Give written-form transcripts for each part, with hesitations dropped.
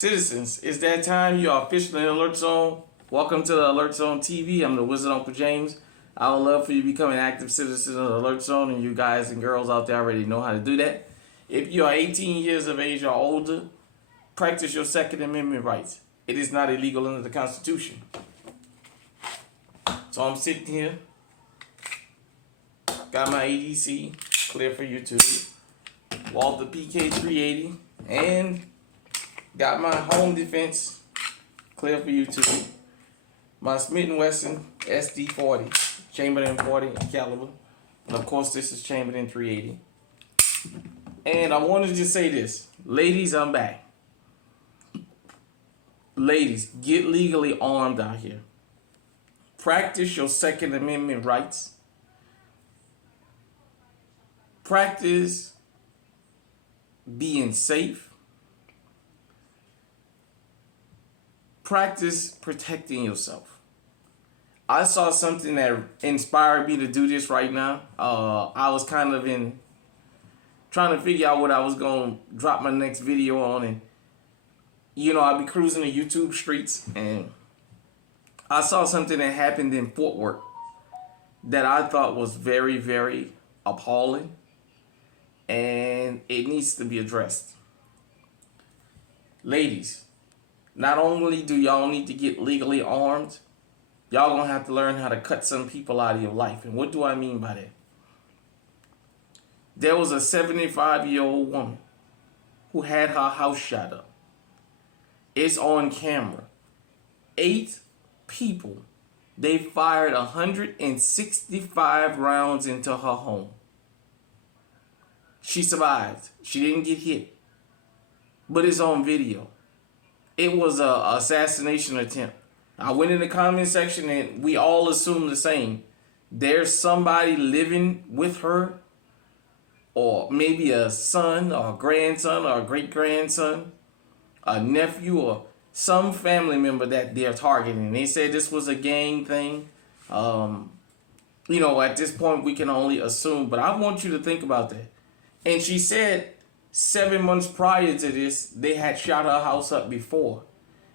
Citizens, it's that time. You are officially in Alert Zone. Welcome to the Alert Zone TV. I'm the Wizard Uncle James. I would love for you to become an active citizen of the Alert Zone, and you guys and girls out there already know how to do that. If you are 18 years of age or older, practice your Second Amendment rights. It is not illegal under the Constitution. So I'm sitting here, got my ADC clear for YouTube, Walther PK380, and got my home defense clear for YouTube. My Smith & Wesson SD40, Chamberlain 40 caliber. And of course this is Chamberlain 380. And I wanted to say this. Ladies, I'm back. Ladies, get legally armed out here. Practice your Second Amendment rights. Practice being safe. Practice protecting yourself. I saw something that inspired me to do this right now. I was kind of trying to figure out what I was going to drop my next video on. And, I'll be cruising the YouTube streets. And I saw something that happened in Fort Worth that I thought was very, very appalling. And it needs to be addressed. Ladies, not only do y'all need to get legally armed, y'all gonna have to learn how to cut some people out of your life. And what do I mean by that? There was a 75-year-old woman who had her house shot up. It's on camera. 8 people, they fired 165 rounds into her home. She survived. She didn't get hit. But it's on video. It was a assassination attempt. I went in the comment section and we all assumed the same. There's somebody living with her, or maybe a son or a grandson or a great-grandson, a nephew or some family member that they're targeting. They said this was a gang thing. At this point we can only assume, but I want you to think about that. And she said 7 months prior to this, they had shot her house up before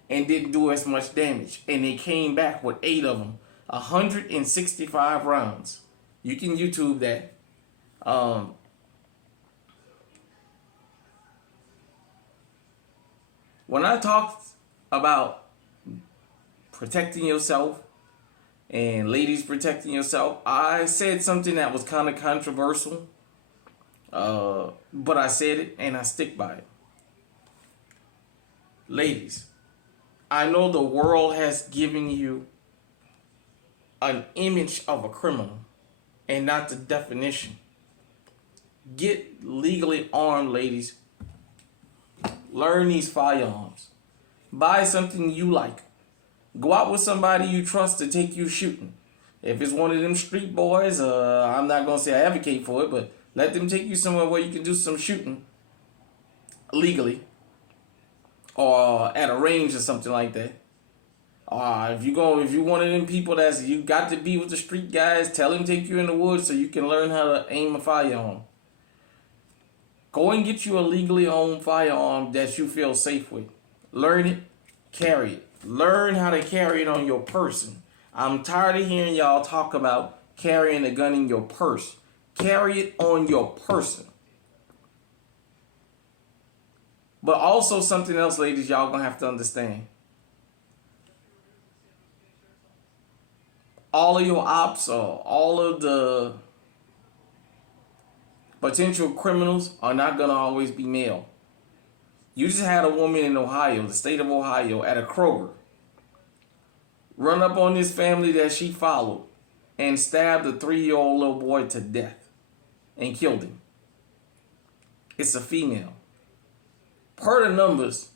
and didn't do as much damage. And they came back with 8 of them, 165 rounds. You can YouTube that. When I talked about protecting yourself and ladies protecting yourself, I said something that was kind of controversial. But I said it and I stick by it. Ladies, I know the world has given you an image of a criminal and not the definition. Get legally armed, ladies. Learn these firearms. Buy something you like. Go out with somebody you trust to take you shooting. If it's one of them street boys, I'm not going to say I advocate for it, but let them take you somewhere where you can do some shooting legally, or at a range or something like that. If you one of them people that's you got to be with the street guys, tell them to take you in the woods so you can learn how to aim a firearm. Go and get you a legally owned firearm that you feel safe with. Learn it, carry it. Learn how to carry it on your person. I'm tired of hearing y'all talk about carrying a gun in your purse. Carry it on your person. But also something else, ladies, y'all gonna have to understand. All of your ops or all of the potential criminals are not gonna always be male. You just had a woman in Ohio, the state of Ohio, at a Kroger, run up on this family that she followed and stabbed a 3-year-old little boy to death and killed him. It's a female. Per the numbers,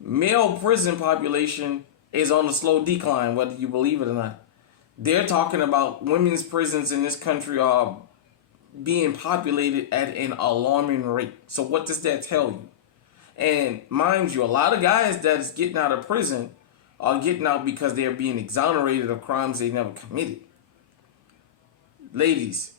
male prison population is on a slow decline, whether you believe it or not. They're talking about women's prisons in this country are being populated at an alarming rate. So what does that tell you? And mind you, a lot of guys that's getting out of prison are getting out because they're being exonerated of crimes they never committed. Ladies,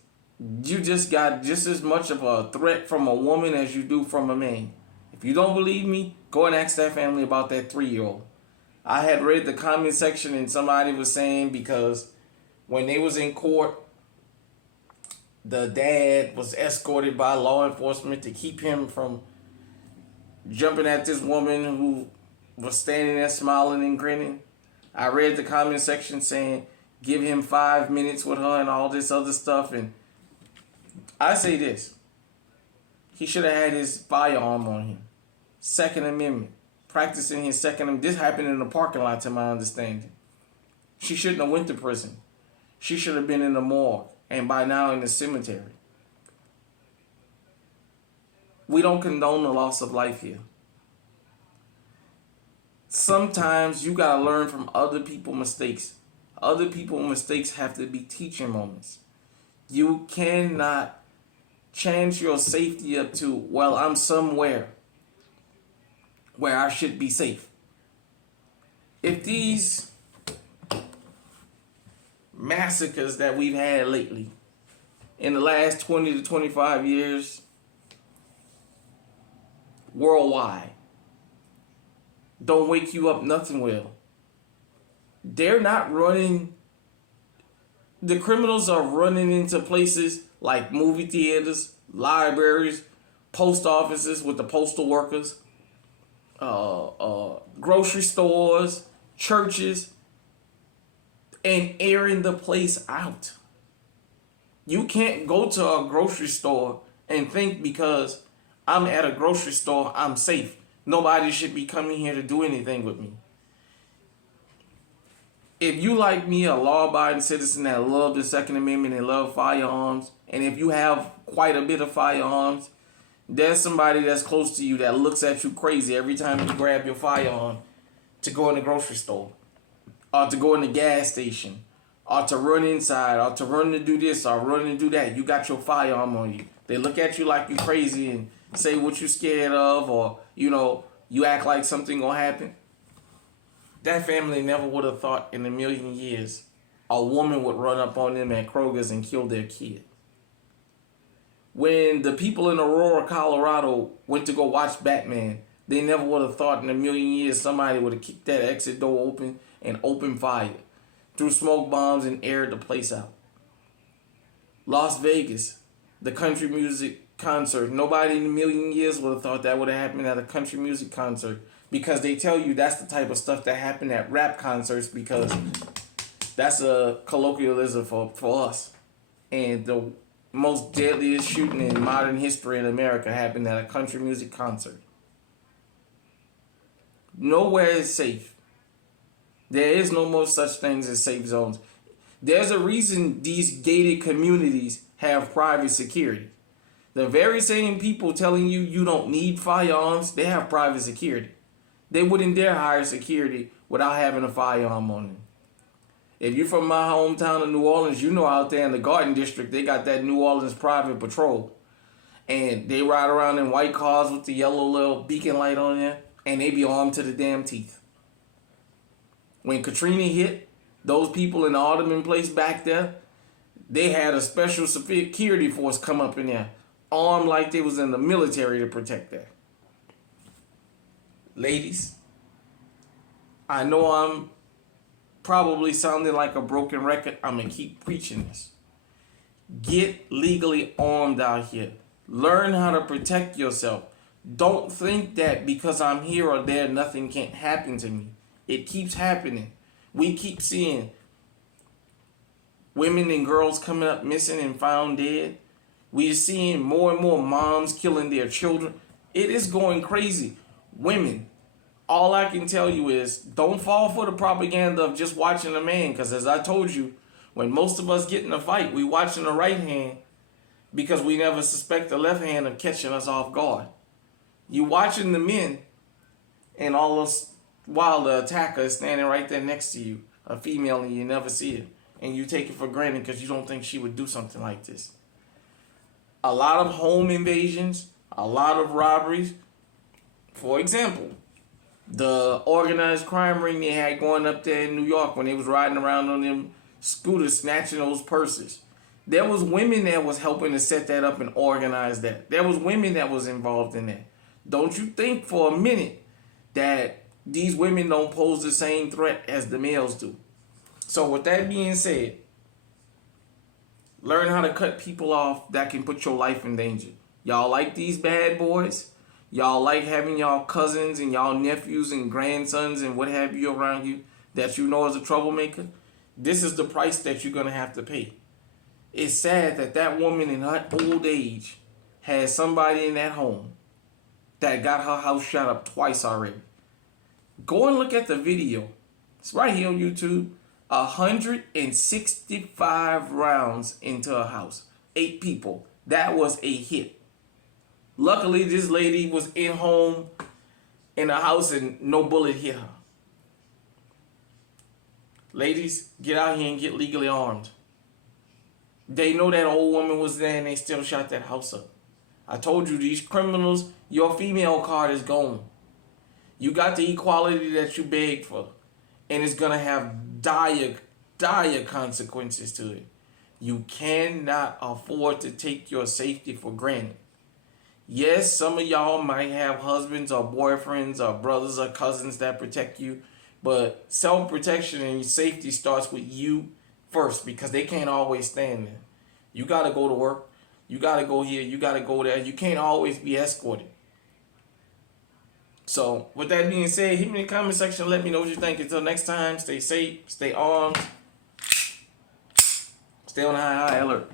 you just got just as much of a threat from a woman as you do from a man. If you don't believe me, Go and ask that family about that 3-year-old. I had read the comment section and somebody was saying because when they was in court, the dad was escorted by law enforcement to keep him from jumping at this woman who was standing there smiling and grinning. I read the comment section saying, give him 5 minutes with her and all this other stuff. And I say this. He should have had his firearm on him. Second Amendment. Practicing his Second Amendment. This happened in the parking lot, to my understanding. She shouldn't have went to prison. She should have been in the morgue and by now in the cemetery. We don't condone the loss of life here. Sometimes you gotta learn from other people's mistakes. Other people's mistakes have to be teaching moments. You cannot chance your safety up to, well, I'm somewhere where I should be safe. If these massacres that we've had lately in the last 20 to 25 years worldwide don't wake you up, nothing will. They're not running. The criminals are running into places like movie theaters, libraries, post offices with the postal workers, grocery stores, churches, and airing the place out. You can't go to a grocery store and think because I'm at a grocery store, I'm safe. Nobody should be coming here to do anything with me. If you like me, a law-abiding citizen that love the Second Amendment and love firearms, and if you have quite a bit of firearms, there's somebody that's close to you that looks at you crazy every time you grab your firearm to go in the grocery store, or to go in the gas station, or to run inside, or to run to do this, or run to do that. You got your firearm on you. They look at you like you crazy and say what you scared of, or, you act like something gonna happen. That family never would have thought in a million years a woman would run up on them at Kroger's and kill their kid. When the people in Aurora, Colorado went to go watch Batman, they never would have thought in a million years somebody would have kicked that exit door open and opened fire, threw smoke bombs and aired the place out. Las Vegas, the country music concert. Nobody in a million years would have thought that would have happened at a country music concert, because they tell you that's the type of stuff that happened at rap concerts, because that's a colloquialism for us. And the most deadliest shooting in modern history in America happened at a country music concert. Nowhere is safe. There is no more such things as safe zones. There's a reason these gated communities have private security. The very same people telling you you don't need firearms, they have private security. They wouldn't dare hire security without having a firearm on them. If you're from my hometown of New Orleans, you know out there in the Garden District, they got that New Orleans Private Patrol. And they ride around in white cars with the yellow little beacon light on there, and they be armed to the damn teeth. When Katrina hit, those people in the Ottoman place back there, they had a special security force come up in there, armed like they was in the military to protect that. Ladies, I know I'm probably sounding like a broken record. I'm going to keep preaching this. Get legally armed out here. Learn how to protect yourself. Don't think that because I'm here or there, nothing can't happen to me. It keeps happening. We keep seeing women and girls coming up missing and found dead. We're seeing more and more moms killing their children. It is going crazy. Women, all I can tell you is don't fall for the propaganda of just watching a man, because as I told you, when most of us get in a fight, we watching the right hand because we never suspect the left hand of catching us off guard. You watching the men, and all this while the attacker is standing right there next to you, a female, and you never see it, and you take it for granted because you don't think she would do something like this. A lot of home invasions, a lot of robberies. For example, the organized crime ring they had going up there in New York when they was riding around on them scooters snatching those purses. There was women that was helping to set that up and organize that. There was women that was involved in that. Don't you think for a minute that these women don't pose the same threat as the males do. So with that being said, learn how to cut people off that can put your life in danger. Y'all like these bad boys? Y'all like having y'all cousins and y'all nephews and grandsons and what have you around you that you know is a troublemaker? This is the price that you're going to have to pay. It's sad that that woman in her old age has somebody in that home that got her house shot up twice already. Go and look at the video. It's right here on YouTube. 165 rounds into a house. 8 people. That was a hit. Luckily, this lady was in home in a house and no bullet hit her. Ladies, get out here and get legally armed. They know that old woman was there and they still shot that house up. I told you, these criminals, your female card is gone. You got the equality that you begged for. And it's going to have dire consequences to it. You cannot afford to take your safety for granted. Yes, some of y'all might have husbands or boyfriends or brothers or cousins that protect you. But self-protection and safety starts with you first, because they can't always stand there. You got to go to work. You got to go here. You got to go there. You can't always be escorted. So, with that being said, hit me in the comment section. Let me know what you think. Until next time, stay safe, stay armed, stay on high alert.